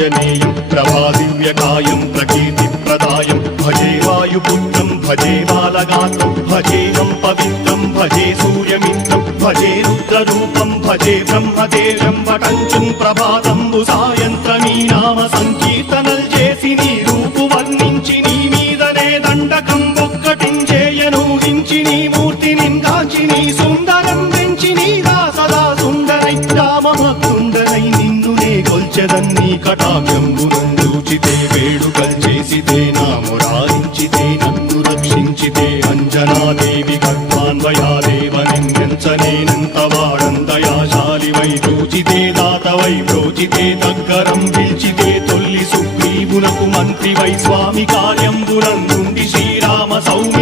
ఆంజనేయం ప్రభాదివ్యకాయం ప్రకీర్తిప్రదాయం భజే వాయుపుత్రం భజే బాలగాత్రం భజేహం పవిత్రం భజే సూర్యమిత్రం భజే రుద్రరూపం భజే బ్రహ్మదేవం వటంచుం ప్రభాతంబు సాయంత్రమీ నామ సంకీర్తనల్ చేసి నీ రూపు వర్ణించి నీ మీదనే దండకం ఒక్కటించేయనూహించి నీ మూర్తి నిందాచి నీ సుందరం పెంచి నీగా సదా సుందరై రామభక్తుండనై నిన్నునే కొల్చెదన్నీ కటాక్షంబునందూచితే వేడుకల్ చేసితే నామురారించితే నన్ను రక్షించితే అంజనాదేవి ఖడ్వాన్వయాదేవనించనేనంత వాడంతయాశాలి వై చూచితే దాతవై ప్రోచితే దగ్గరం పిలిచితే తొల్లి సుగ్రీవునకు మంత్రి వై స్వామి కార్యంబునందుండి శ్రీరామ సౌమ్య